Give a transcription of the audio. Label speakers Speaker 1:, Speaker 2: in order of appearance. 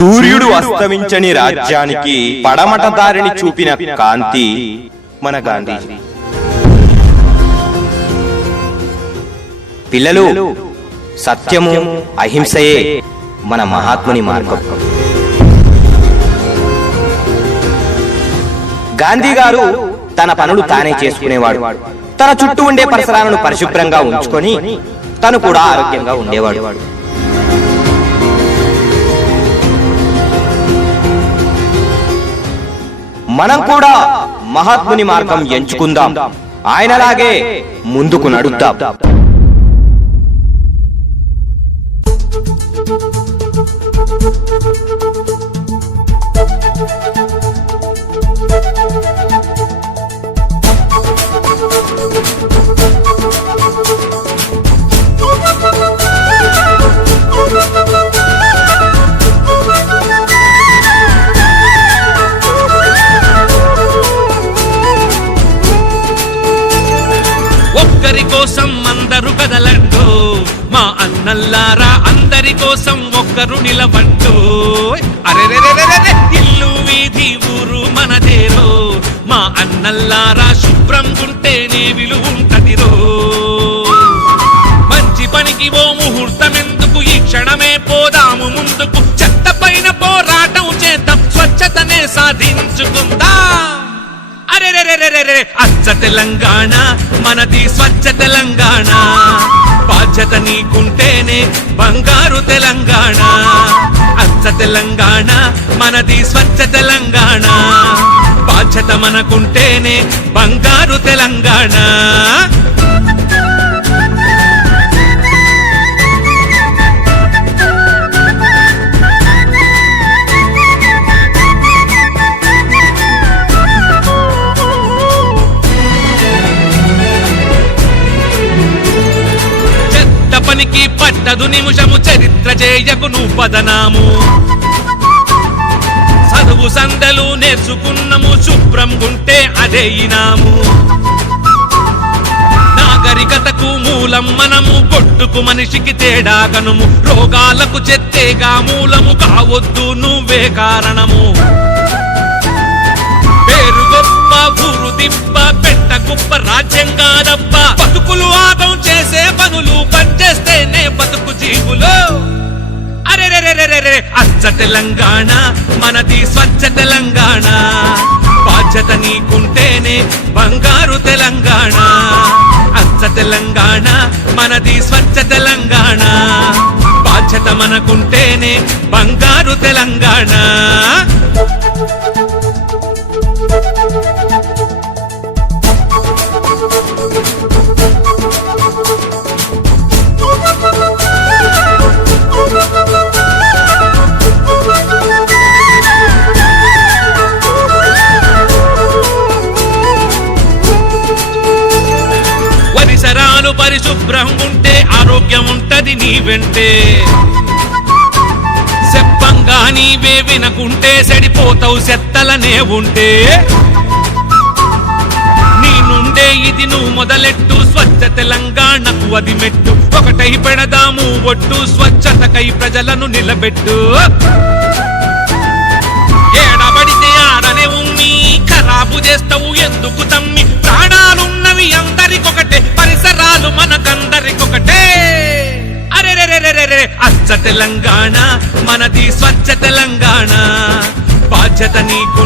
Speaker 1: సూర్యుడు అస్తమించని రాజ్యానికి పడమట దారిని చూపిన కాంతి మన గాంధీజీ. పిల్లలు సత్యము అహింసయే మన మహాత్ముని మార్గం. గాంధీ గారు తన పనులు తానే చేసుకునేవాడు. తన చుట్టూ ఉండే పరిసరాలను పరిశుభ్రంగా ఉంచుకొని తను కూడా ఆరోగ్యంగా ఉండేవాడు. మనం కూడా మహాత్ముని మార్గం ఎంచుకుందాం. ఆయనలాగే ముందుకు నడుద్దాం.
Speaker 2: ఒక్కరి అందరూ కదలంటూ మా అన్నల్లారా అందరి కోసం ఒక్కరు నిలబంటూ అరే ఇల్లు వీధి ఊరు మనదేరో. మా అన్నల్లారా శుభ్రం ఉంటేనే విలువ ఉంటదిరో మంచి పనికి ఓ ముహూర్తం ఎందుకు ఈ క్షణమే పోదాము ముందుకు. చెత్త పైన పోరాటం చేద్దాం స్వచ్ఛతనే సాధించుకుందాం. అరెరెరెరెరెరె అచ్చ తెలంగాణ మనది స్వచ్ఛ తెలంగాణ. బాధ్యత నీకుంటేనే బంగారు తెలంగాణ. అచ్చ తెలంగాణ మనది స్వచ్ఛ తెలంగాణ. బాధ్యత మనకుంటేనే బంగారు తెలంగాణ. పనికి పట్టదు నిమిషము చరిత్ర చేయకు నువ్వు పదనాము. చదువు సందలు నేర్చుకున్నము శుభ్రం గుంటే అదే ఇనాము. నాగరికతకు మూలం మనము కొట్టుకు మనిషికి తేడా కనుము. రోగాలకు చెత్తేగా మూలము కావద్దు నువ్వే కారణము. పేరు గొప్ప ఊరు దిప్ప పెట్ట కుప్ప కాదప్ప బతుకులు ఆగం చేసే తెలంగాణ మనది స్వచ్ఛ తెలంగాణ. బాధ్యత నీకుంటేనే బంగారు తెలంగాణ. అచ్చ తెలంగాణ మనది స్వచ్ఛ తెలంగాణ. బాధ్యత మనకుంటేనే బంగారు తెలంగాణ. పరిశుభ్రం ఉంటే ఆరోగ్యం ఉంటది నీ వెంటే. చెప్పంగా నీవే వినకుంటే సెడిపోతావు సెత్తలనే ఉంటే. నీ నుండే ఇది నువ్వు మొదలెట్టు స్వచ్ఛ తెలంగాణకు అది మెట్టు. ఒకటై పెడదాము ఒట్టు స్వచ్ఛతకై ప్రజలను నిలబెట్టు. ఏడబడితే ఆడనే ఉమ్మి ఖరాబు చేస్తావు ఎందుకు తమ్మి? ప్రాణా తెలంగాణ మనది స్వచ్ఛ తెలంగాణ. బాధ్యత నీకు